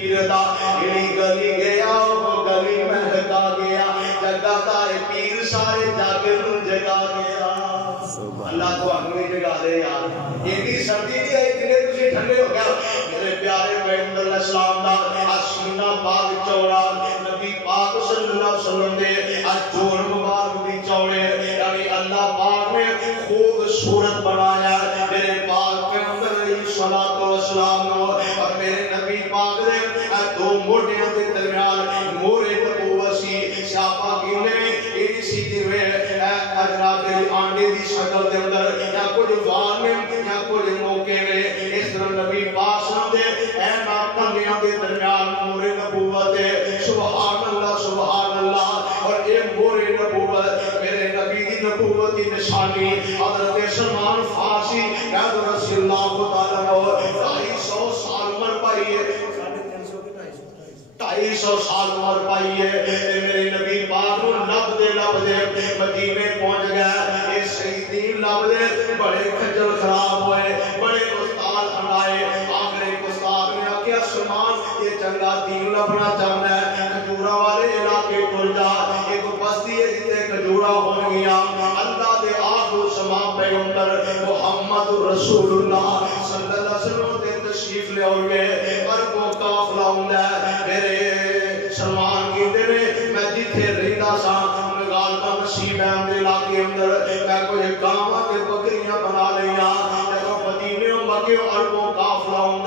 گلی گیا وہ گلی مہکا گیا جگاتا ہے پیر سارے جاگر جگا گیا اللہ تو ہمیں جگا دے یار یہ بھی سردی دی ہے اتنے تجھے ٹھنڈے ہو گیا میرے پیارے پیغمبر علیہ السلام دا سینہ پاک چوڑا نبی پاک صلی اللہ علیہ وسلم دے جوڑ مبارک بھی چوڑے یعنی اللہ پاک نے خوبصورت بنایا میرے پاک پیغمبر علیہ السلام اور میرے نبی پاک دے دو موٹیاں دے درمیان مورے نبوت سی سیاپا کیونے ایڈی سیدھی میں اجراب آنڈے دی شکل دے اندر یا کچھ وار میں یا کچھ موقع میں اس طرح نبی پاک صلی دے اے ناکمیاں دے درمیان مورے نبوت ہے سبحان اللہ اور اے مورے نبوت میرے نبی دی نبوت دی نشانی حضرت سلمان فارسی قید رسول اللہ تعالیٰ نے 250 سال عمر پائی ہے 250 سال عمر پائی ہے میرے نبی پاک نو لب دے مدینے پہنچ گیا اے شہیدین لب دے بڑے کھجل خراب ہوئے بڑے استاد ہنائے آخر ایک استاد نے آکیا سلمان یہ چنگا دین لبنا چاہتا ہے کھجورا والے علاقے ٹر جا ایک بستی ہے جتے کھجورا ہو گیا اللہ دے آخر سما پیغمبر محمد رسول اللہ صلی اللہ علیہ وسلم دے تشریف لے ہوئے پر وہ کافلہ ہوں میرے سلمان کی دنے میں جتھے رہتا سا غالبا نصیب ہے اندر علاقے اندر میں کوئی گاواں تے بکریاں بنا لیا جب مدینے مکے عربوں کافلہ ہوں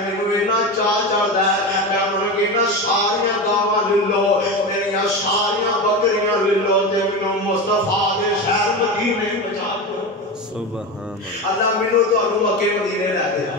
مینوں اینا چاہ چڑھدا ہے میں انہاں کہنا ساریاں گاواں لے لو میریاں ساریاں بکریاں لے لو تے مینوں مصطفیٰ دے شہر مدینے پہنچا دو سبحان اللہ مینوں تانوں مکے مدینے لے دے